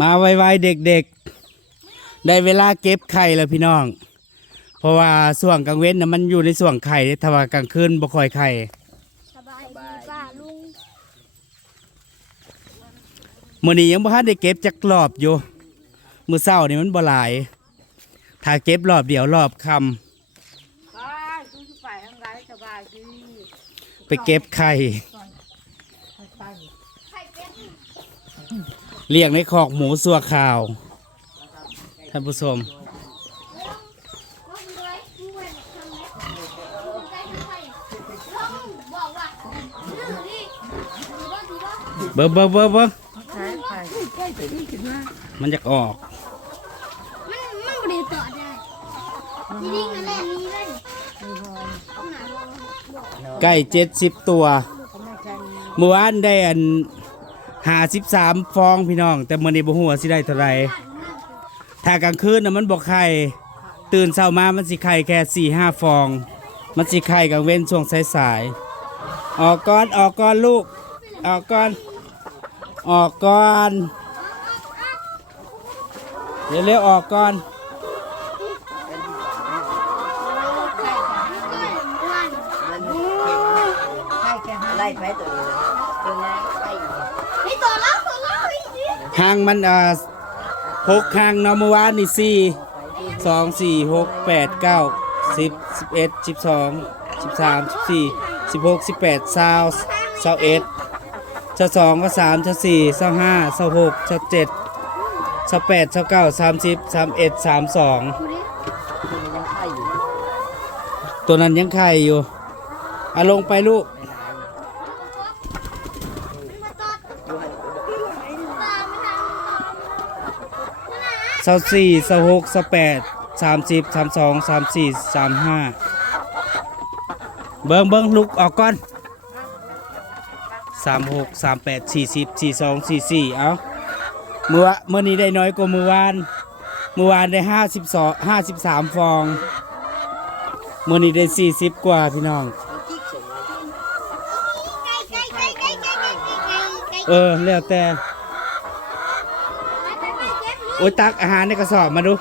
มาไวๆเด็กๆ ได้เวลาเก็บไข่แล้วพี่น้อง เพราะว่าส่วงกลางเว้นนะมันอยู่ในส่วงไข่ถ้าว่ากลางคืนบ่ค่อยไข่สบายดีป้าลุงมื้อนี้ยังบ่ทันได้เก็บจักรอบอยู่มื้อเช้านี่มันบ่หลาย ถ้าเก็บรอบเดียวรอบค่ำไปกูจะไปทางไรสบายดีไปเก็บไข่ เลี้ยงในคอกหมูสัวขาวท่านผู้ชมเบิ้งเบิ้บิ้เบิ้มันจะออก มันมันบริต่อได้ยิงกแล่นนี้เลยไก่เจ็ดสิบตัวเมื่อวานได้อัน หาสิบสามฟองพี่น้อง แต่มื่อนี้บ่ฮู้ว่าสิได้เท่าไหร่ถ้ากลางคืนน่ะมันบ่ไข่ตื่นเช้ามามันสิไข่แค่สี่ห้าฟอง มันสิไข่กลางเว้นช่วงสายๆออกก่อนออกก่อนลูก ออกก่อน ออกก่อนเร็วๆออกก่อน ใช่แค่ห้าไล่ไปตัวนี้ตัวนี้ไป นี่ตัวแล้วตัวแล้วนี่ดิ หางมันอ่าหกหางเนาะเมื่อวานนี่สี่สองสี่หกแปดเก้าสิบสิบเอ็ดสิบสองสิบสามสิบสี่สิบหกสิบแปดเศร้าเศร้าเอ็ดเศร้าสองก็สามเศร้าสี่เศร้าห้าเศร้าหกเศร้าเจ็ดเศร้าแปดเศร้าเก้าสามสิบสามเอ็ดสามสองตัวนี้ยังไข่อยู่ตัวนั้นยังไข่อยู่เอาลงไปลูก สาวสี่สาหกสาวแปดสามสิบสามสองสามสี่สามห้าเบิ้งเบิ้งลุกออกก่อนสามหกสามแปดสี่สิบสี่สองสี่สี่เอาเมื่อเมื่อนี้ได้น้อยกว่าเมื่อวานเมื่อวานได้ห้าสิบสองห้าสิบสามฟองเมื่อนี้ได้สี่สิบกว่าพี่น้อง เออแล้วแต่ โอ้ยตักอาหารในกระสอบมาดู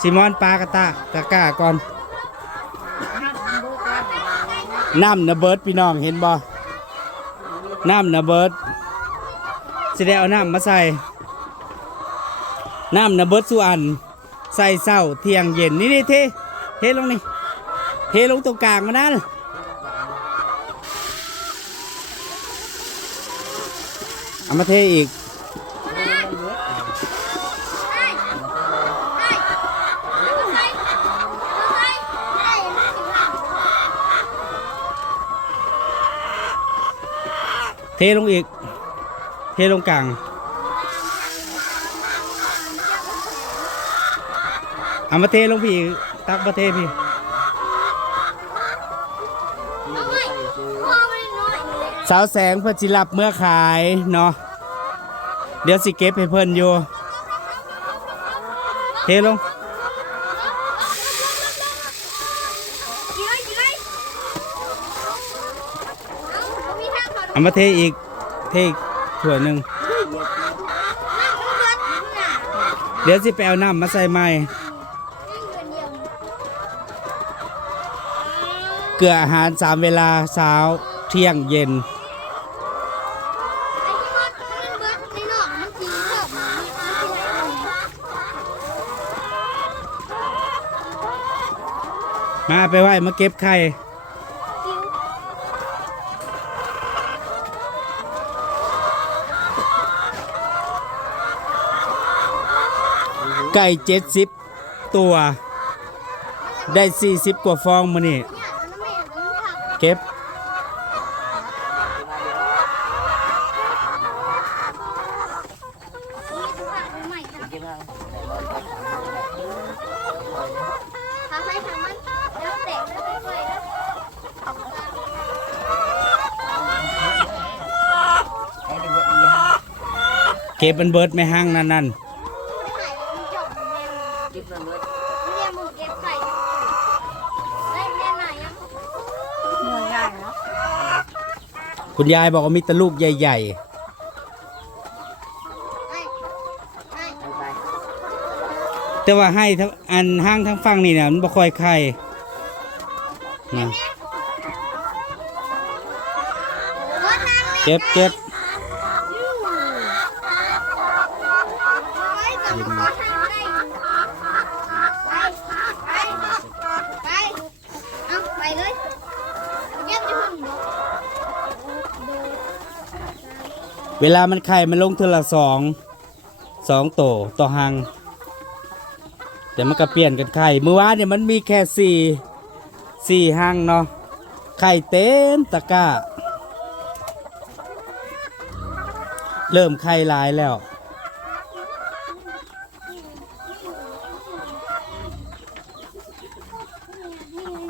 ซิมอนปลากระตาตะก้าก่อนน้ำนะเบิร์ดพี่น้องเห็นบ่น้ำนะเบิร์ดสิได้เอาน้ำมาใส่น้ำนะเบิร์ดสุอัน ใส่เศร้าเที่ยงเย็นนี่นี่เทเทลงนี่เทลงตรงกลางมานั่นเอามาเทอีก เทลงอีก เทลงกลาง เอามาเทลงพี่ตักมาเทพี่สาวแสงเพื่อจิรับเมื่อขายเนาะเดี๋ยวสิเก็บให้เพิ่นอยู่เทลง เอามาเทอีก เทอีกถ้วหนึ่ง เดี๋ยวสิไปเอาน้ำมาใส่ใหม่ เกลืออาหารสามเวลาเช้าเที่ยงเย็น มาไปไหว้มาเก็บไข่ ไก่เจ็ดสิบตัว ได้สี่สิบกว่าฟองมานี่เก็บ เก็บมันเบิดไม่ห้างนั่นนั่น คุณยายบอกว่ามีแต่ลูกใหญ่ๆ แต่ว่าให้ทั้งอันห้างทั้งฟังนี่นะมันบ่ค่อยใครเจ็บเจ็บ เวลามันไข่มันลงเทอละสองสองโตต่อหัง แต่มันก็เปลี่ยนกันไข่เมื่อวานเนี่ยมันมีแค่สี่สี่หังเนาะไข่เต็มตะกร้า เริ่มไข่ลายแล้ว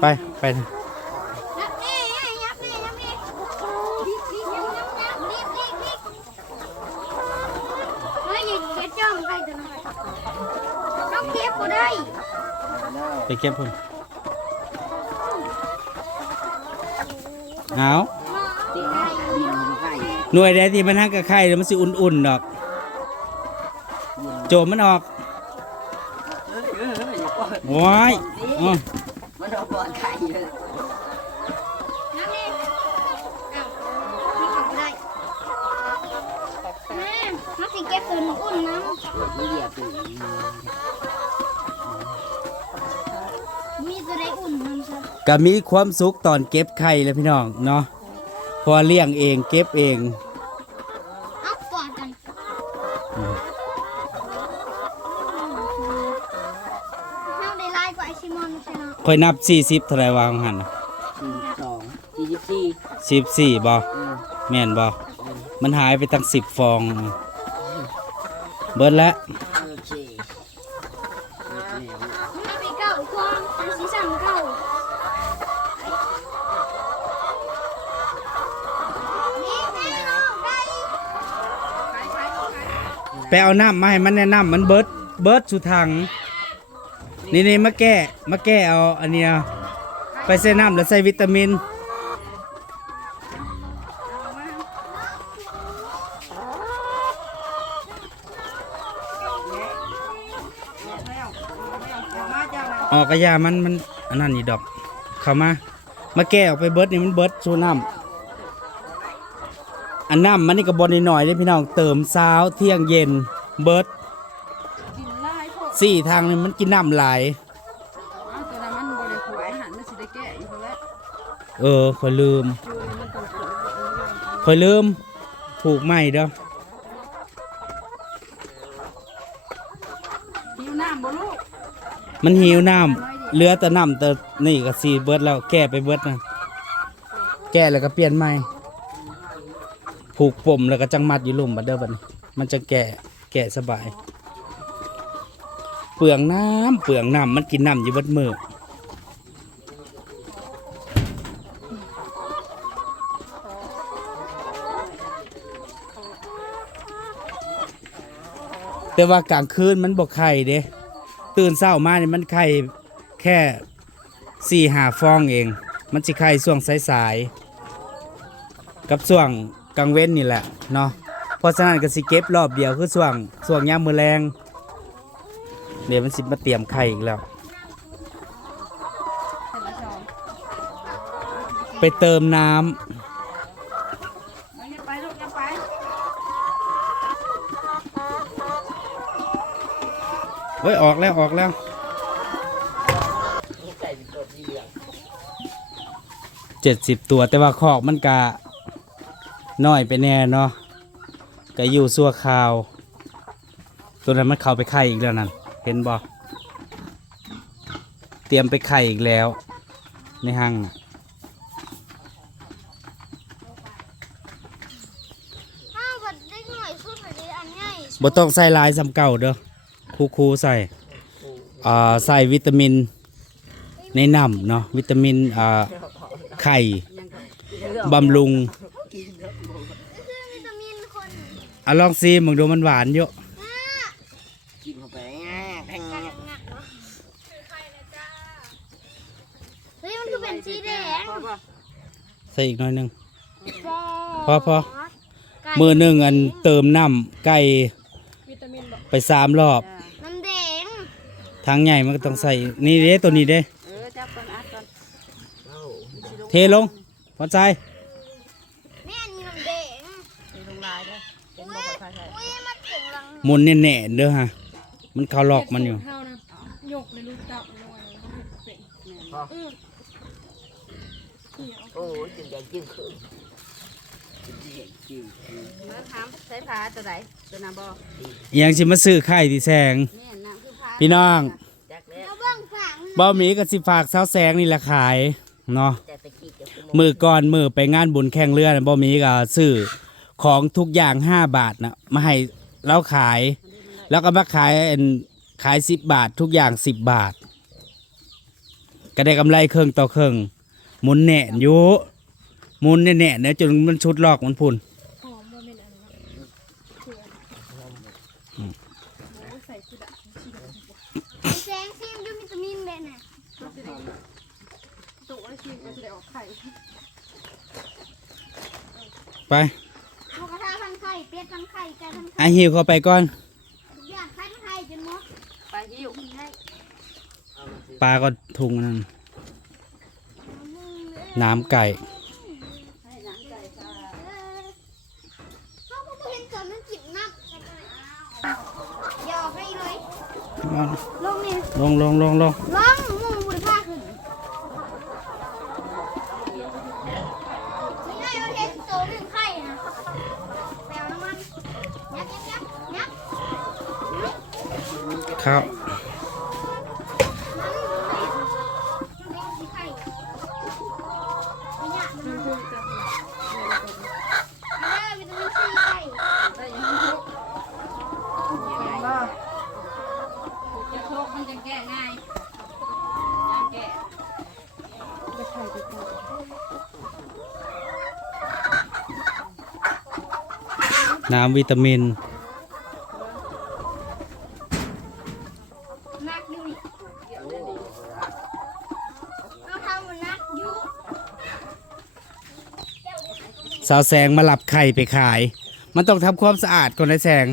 ไป ไปนะ ยับนี่ยับนี่ยับนี่ดิบดิบยับยับยับดิบดิบดิบเฮ้ยอย่าเก็บจ้องไปตัวนั้นต้องเก็บก็ได้ ไปเก็บพุ่นเอาหน่วยใดที่มันหักกับไข่แล้วมันสิอุ่นๆดอก โจมมันออกเออเออเอออย่าปล่อยว้ายอ๋อ มันเอาก่อนไข่เลย ยับนี่เอานี่ขับได้แม่มาสิเก็บตัวอุ่นน้ำ มันเหยียบอยู่ มีตัวใดอุ่นน้ำซะ ก็มีความสุขตอนเก็บไข่เลยพี่น้องเนาะเพอเลี้ยงเองเก็บเองเอาปอดกันเฮาได้ลายกว่าไอซิมอนใช่ไหมค่อยนับ 40เท่าไหรวางหันสี่สองสี่สิบสี่14บ่เออแม่นบ่มันหายไปตั้ง10ฟอง เบิดแล้วโอเคแล้ว ไม่ไปเก่าความอันสีสันเก่านี่แม่น้องได้ ไปเอาน้ำมาให้มันแนะนำมันเบิดเบิดสุทางนี่นี่มาแก้มาแก้เอาอันเนี้ยไปใส่น้ำแล้วใส่วิตามิน ออกกระยามันมันอันนั้นนี่ดอก เข้ามา มาแก้ออกไปเบิดนี่มันเบิดชูน้ำ อันน้ำมันนี่ก็บอลหน่อยๆเลยพี่น้องเติมเช้าเที่ยงเย็นเบิร์ดสี่ทางนี่มันกินน้ำหลายอ้าวตัวนั้นมันบริขวาหันมันสิได้แก้อีกแล้วเออคอยลืมจูนี่มันต้องถูกคอยลืมผูกใหม่เด้อหิวน้ำบ่ลูกมันหิวน้ำเหลือแต่น้ำแต่นี่ก็สีเบิดแล้วแก้ไปเบิดนะแก้แล้วก็เปลี่ยนใหม่ ผูกปมแล้วก็จังมัดอยู่ลุ่มบัดเด้อบัดนี้มันจะแก่แก่สบาย เปลืองน้ำเปลืองน้ำมันกินน้ำอยู่บัดมือแต่ว่ากลางคืนมันบอกไข่เด้ตื่นเช้ามาเนี่ยมันไข่แค่สี่หาฟองเอง มันสิไข่ช่วงสายๆกับช่วง กลางเว้นนี่แหละเนาะเพราะฉะนั้นก็สิเก็บรอบเดียวคือช่วงช่วงยามมือแรงเดี๋ยวมันสิมาเตรียมไข่อีกแล้ว ไปเติมน้ำเอาอย่าไปลูกอย่าไปเฮ้ยออกแล้วออกแล้วเจ็ดสิบตัวแต่ว่าคอกมันกะ น้อยไปแน่เนาะก็อยู่ซัวคาว ตัวนั้นมันเข้าไปไข่อีกแล้วนั่นเห็นบ่เตรียมไปไข่อีกแล้ว ในห้างอ้าวบัดได้หน่อยสุดเลยอันใหญ่บ่ต้องใส่ลายสำเก่าเด้อคูคูใส่อ่าใส่วิตามินในน้ำเนาะวิตามินอ่าไข่บำรุง คือวิตามินคน อะลองซีมึงดูมันหวานอยู่กินเข้าไปง่ายแพงง่ายหนักเนาะเฮ้ยมันคือเป็นสีแดงพอป่ะใส่อีกหน่อยหนึงพอพอมือหนึ่งอันเติมน้ำไก่วิตามินบ่ไปสามรอบจ้าน้ำแดงทางใหญ่มันก็ต้องใส่นี่เด้ตัวนี้เด้เออจับก่อนอัดก่อนเทลงพอใจ แม่นี่มันแดง ไปลงลายเด้อเป็นบ่ปลอดภัยใช่ อุ้ยมันถึงหลัง ห มุนแน่ๆเด้อฮะ มันเข้าล็อกมันอยู่ เท่านะยกเลยลูกเต่าลงมาเป็นโอ้ยจึงใหญ่จึงคือมาถามใช้ผ้าตัวใดตัวน่ะบ่อหยังสิมาซื้อไข่ที่แสง แม่นนะคือผ้าพี่น้องจักแล้วเอาเบื้องฝังบ่มีก็สิฝากเช้าแสงนี่แหละขายเนาะ แต่ตะกี้จะคือมือก่อนมือไปงานบุญแข่งเรือนะบ่มีก็ซื้อของทุกอย่าง 5 บาทนะมาให้ เราขาย แล้วก็มาขายอันขาย10บาททุกอย่าง10บาท ก็ได้กำไรเครื่องต่อเครื่องหมุนแหน่นอยู่หมุนแน่ๆเนี่ยจนมันชุดลอกมันพุ่น หอมโมเมนต์อันนั้นคือโอ้ใส่คือดะแสงซีมดูวิตามินเลยน่ะตัวไอ้ชีก็จะได้ออกไข่ ไป ดพันไข่ไก่พันไข่ไอาหิวเข้าไปก่อนทุกอย่างพันไข่จนหมดไปหิ้วได้ปลาก็ทุงนั่นน้ำไก่ให้หนังไก่ค่ะเออเขาก็บ่เห็นเกิดมันจิบนับอย่าออกให้เลยลงนี่ลงลงลงลงลองหมูบุญผ้าขึ้นนี่ได้ประเทศโตหนึ่งไข่นะแปลวน้ำมันยับยับยับยับ ครับได้ยังทุกบ่จะทุกมันจะแก้ง่ายยังแก้จะไข่ไปก่อนน้ำวิตามินกอยู่เอาทำมันนักอยู่ สาวแสงมาหลับไข่ไปขาย มันต้องทำความสะอาดก่อนนะแสง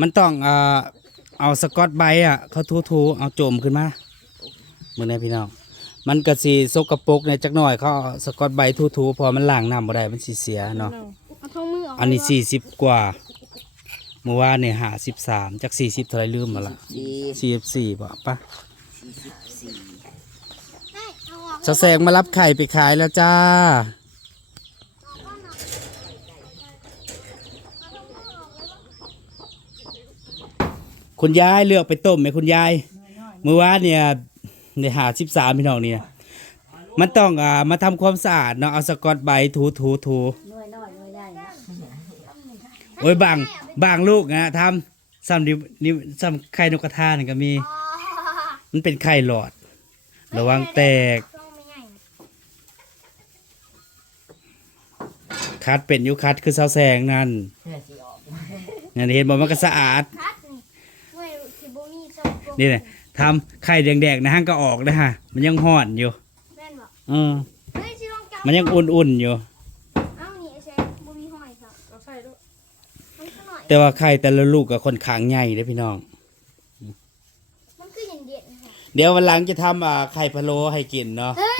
มันต้องเอ่อเอาสกอตไบรท์อะเขาทูๆเอาโจมขึ้นมาเมื่อไงพี่น้องมันกระสีสกปรกในอยจักหน่อยเขาเอาสกอตไบรท์ทูๆพอมันล้างน้ำบ่ได้มันสีเสียเนาะเอาทงมือออกอันนี้สี่สิบกว่าเมื่อวานเนี่ยหาสิบสามจากสี่สิบเท่าไรลืมมาละสี่สี่สิบสี่ป่ะปะสี่ได้เอาออกสาวแสงมารับไข่ไปขายแล้วจ้า คุณยายเลือกไปต้มไหมคุณยายเมื่อวานเนี่ยในหาสิบสามพี่น้องเนี่ยมันต้องอ่ามาทำความสะอาดเนาะเอาสกอตไบรท์ถูถูถูหน่วยน้อยหน่วยใหญ่นะโอ้ยบางบางลูกนะทำซ้ำดินี่ซ้ำไข่นกกระทานี่ก็มีอ๋อมันเป็นไข่หลอด ระวังแตกทงไม่ใหญ่คัดเป็นอยุคัดคือเสาแสงนั่น เพื่อสิออกนั่นเห็นบอกมันก็สะอาดคัดนี่เว้ยสิบ่ มีสกปรกนี่นะทำไข่แดงๆนะฮะก็ออกนะฮะ มันยังห่อนอยู่แม่นบ่เออเฮ้ยสิลองจับมันยังอุ่นๆอยู่ เอานี่ไอ้แซงบ่มีห้อยครับเอาไข่ด้วยมันก็หน่อยแต่ว่าไข่แต่ละลูกก็ค่อนข้างใหญ่เด้อพี่น้อง มันคือเย็นๆค่ะเดี๋ยววันหลังจะทำอ่าไข่พะโล้ให้กินเนาะ เฮ้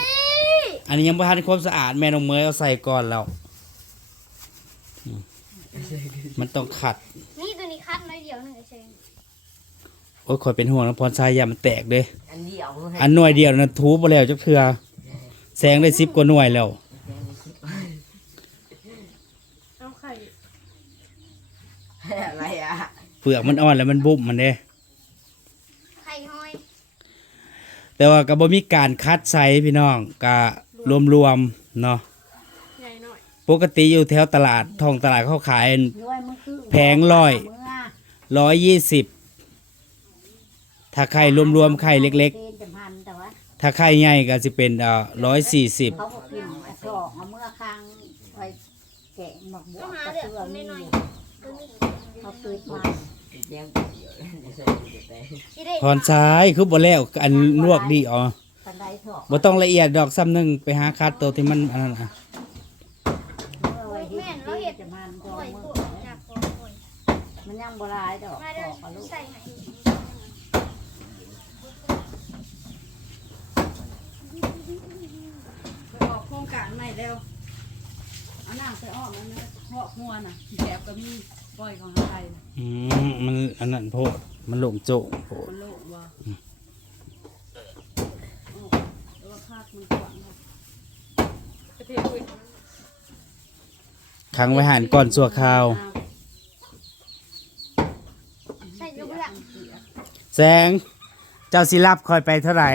ยอันนี้ยังไม่ทันความสะอาดแม่น้องเมยเอาใส่ก่อนแล้วอืมมันต้องขัดนี่ตัวนี้คัดน้อยเดียวหนึงไอ้แซง โอ้ยคอยเป็นห่วงนะพรชายอย่ามันแตกเด้อันเดียวอันหน่วยเดียวนะทูบไปแล้วจักเทือแสงได้สิบกว่าหน่วยแล้วเอาไข่อะไรอะเปลือกมันอ่อนแล้วมันบุบมันเด้ไข่ห้อยแต่ว่าก็บ่มีการคัดไซส์พี่น้องก็รวมๆเนาะใหญ่หน่อยปกติอยู่แถวตลาดท้องตลาดเขาขายหน่วยมันคือแผงร้อยเมื่อร้อยยี่สิบ ถ้าไข่รวมๆไข่เล็กเกณฑ์จะพันแต่ว่าๆ ถ้าไข่ใหญ่ก็จะเป็นเอ่อร้อยสี่สิบเขาก็กินกระชอกเอาเมื่อคางไปแกะหมกบวต้องกหากระเดือดเทือตัวมีน้อยๆตัวนี้เขาเกิดมาสิได้พรซ้ายคือบ่แล้วอันลวกดีอ๋อปันไดถอกบ่ต้องละเอียดดอกซ้ำหนึงไปหาคัดตัวที่มันอันนั้นอะเมื่อไว้ที่เกณฑ์จะพันก็ห้อยเมื่พอวกหนักกว่าห้อยมันยังบ่ร้ายดอก มา ถ เด้อ อกเอาลูก ใส่ให้ ไปออกโครงการใหม่ แล้วเอาหน้าไปออกแล้วนะหอกมัวน่ะแสบก็มีปล่อยของไทยอืมมันอันนั้นโพดมันหลงโจงโพดมันโลกบ่โอ้แต่ว่าภาคมันกว้างเนาะประเทศอื่นขังไว้หันก่อนสัวข้าวใส่กระเบื้องแสง เจ้าสิรับคอยไปเท่าไหร่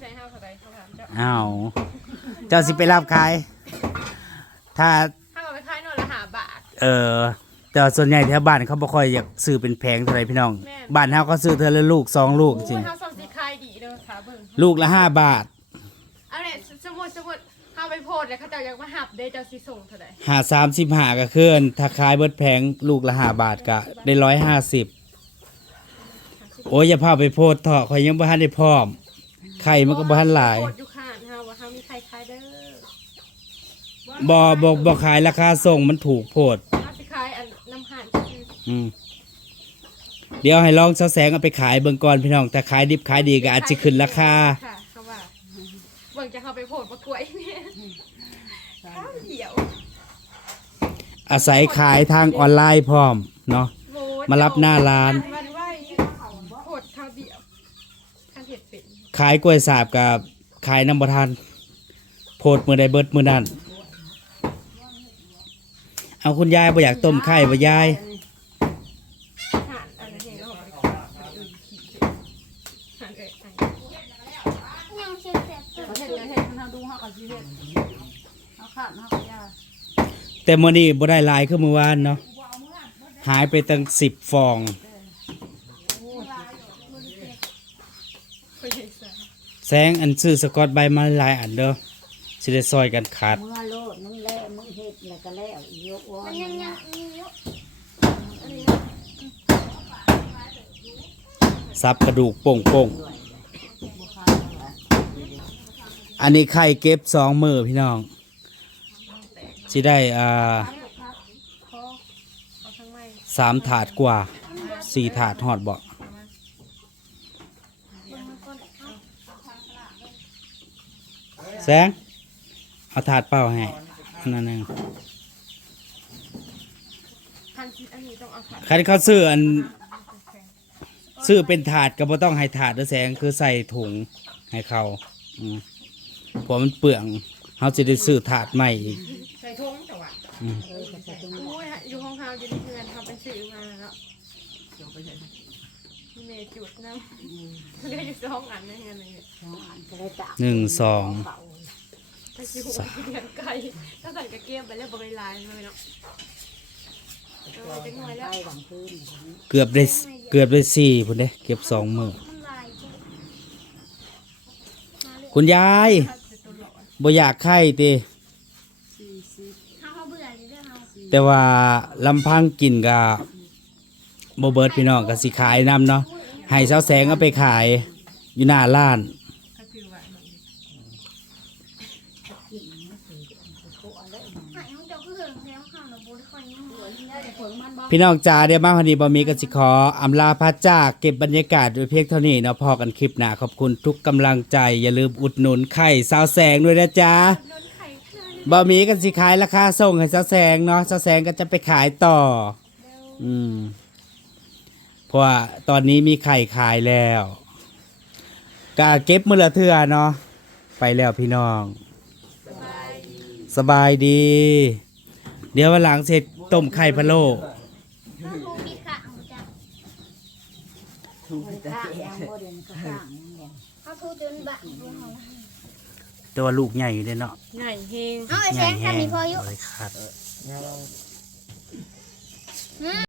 ใช้ห้าวเท่าไรเขาถามเจ้าอ้าว เจ้าสิไปรับใครถ้า ถ้าเราไปขายหน่อยละหาบาท เออแต่ว่าส่วนใหญ่แถวบ้านเขาบ่ค่อยอยากซื้อเป็นแพงเท่าไหร่พี่น้อง แม่บ้านเฮาก็ซื้อเทอละลูกสองลูกจริงถ้าซ่อมสีขายดีเด้อขาเบิ่งลูกละห้าบาทเอาเนี่ยสมมุติสมมุติถ้าไปโพดแล้วเขาเจ้าอยากมาหับได้เจ้าสิส่งเท่าไรหาสามสิบหาก็คืนถ้าขายเบิดแพงลูกละห้าบาทก็ได้ร้อยห้าสิบโอ้ยอย่าพาไปโพดเถอะคอยยังบ่ทันได้พร้อมไข่มันก็บ่ทันหลาย โพดอยู่ข้างเฮาว่าเฮามีใครขายเด้ อบ่บ่บ่ขายราคาส่งมันถูกโพดเฮาสิขายอันน้ำห่านคืออืมเดี๋ยวให้ลองเสาแสงเอาไปขายเบิ่งก่อนพี่น้องแต่ขายดิบขายดีก็อาจจะขึ้นราคา ค่ะเขาว่าเบิ่งจะเข้าไปโพดประกวยเนี่ยข้าวเดียวอาศัยขายทางออนไลน์พร้อมเนาะ โว้ยมารับหน้าร้าน วันไหวโพดข้าวเดียวข้าวเห็ดเป็นขายกล้วยสาบกับขายน้ำบทันโพดมือใดเบิดมือนั้น เอาคุณยายบ่อยากต้มไข่บ่ยายแต่เสร็จห่านเอ้ยห่านยังเสียบเสียบเขาเห็นจะเห็นมันเอาดูเขาก็สิเห็นเขาขาดเขาก็ยาแต่มื้อนี้บ่ได้ลายคือเมื่อวานเนาะหายไปตั้ง10ฟองแสงอันซื้อสกอตใบมาลายอันเด้อสิได้ซอยกันขาดเมื่อโลดมึงแล้วมึงเฮ็ดแล้วก็แล้ว ยังยังมีเยอะซับกระดูกโป่งๆอันนี้ไข่เก็บสองมือพี่น้องสิได้อ่าคอเอาทั้งไม้สามถาดกว่าสี่ถาดหอดบ่แสง เอาถาดเปล่าให้อันนั้นเอง อันนี้ต้องเอาขาดคันเขาซื้ออันซื้อเป็นถาดก็บ่ต้องให้ถาดเด้อแสงคือใส่ถุงให้เขาอืมเพราะมันเปลืองเขาจะได้ซื้อถาดใหม่อีกใส่ทุ่งแต่ว่าอืมอุ้ยอยู่ห้องเฮาอยู่ในเรือนทำไปซื้อมาแล้วมีเมจุดน้ำเรียกอยู่สองอันนะเงี้ยเลยสองอันก็ได้ตากหนึ่งสองไปซื้อหัวเรียนไก่ก็ใส่กระเกียบไปแล้วบริลายเลยเนาะ เออเป็นหน่วยแล้วหลังพื้นเกือบได้เกือบได้สี่พุ่นเด้เก็บสองมือมันคุณยายบ่อยากไข่ติเขาเขาเบื่ออยู่เรื่องเขาแต่ว่าลำพังกินก็บ่เบิดพี่น้องก็สิขายนํเนาะให้เสาแสงเอาไปขายอยู่หน้าร้าน ก็คือว่า หายของเจ้าก็เหิงแล้วข้าวหนูบูดคอยยังเหลือ พี่น้องจ๋าเดี๋ยวมาพอดีบ่มีกสิขออำลาพระจากเก็บบรรยากาศไว้เพียงเท่านี้เนาะพอกันคลิปหน้าขอบคุณทุกกำลังใจ อย่าลืมอุดหนุนไข่สาวแสงด้วยนะจ๊ะโดนไข่เคลื่อนบ่มีกันสิขายราคาส่งให้สาวแสงเนาะสาวแสงก็จะไปขายต่อ อืมเพราะว่าตอนนี้มีไข่ขายแล้วก็เก็บมือละเทือเนาะไปแล้วพี่น้อง สบายดี เดี๋ยววันหลังเสร็จต้มไข่พะโล้ เขาคงมีขะของจ้ะ ข้างยังบ่เดินก็ข้างยังเขาทูจนบะของเขาแต่ว่าลูกใหญ่อยู่เด้เนาะใหญ่เฮง เอาไอ้ใหแสญ่งแห้คันงนี้พออยู่ เลยขาดอืม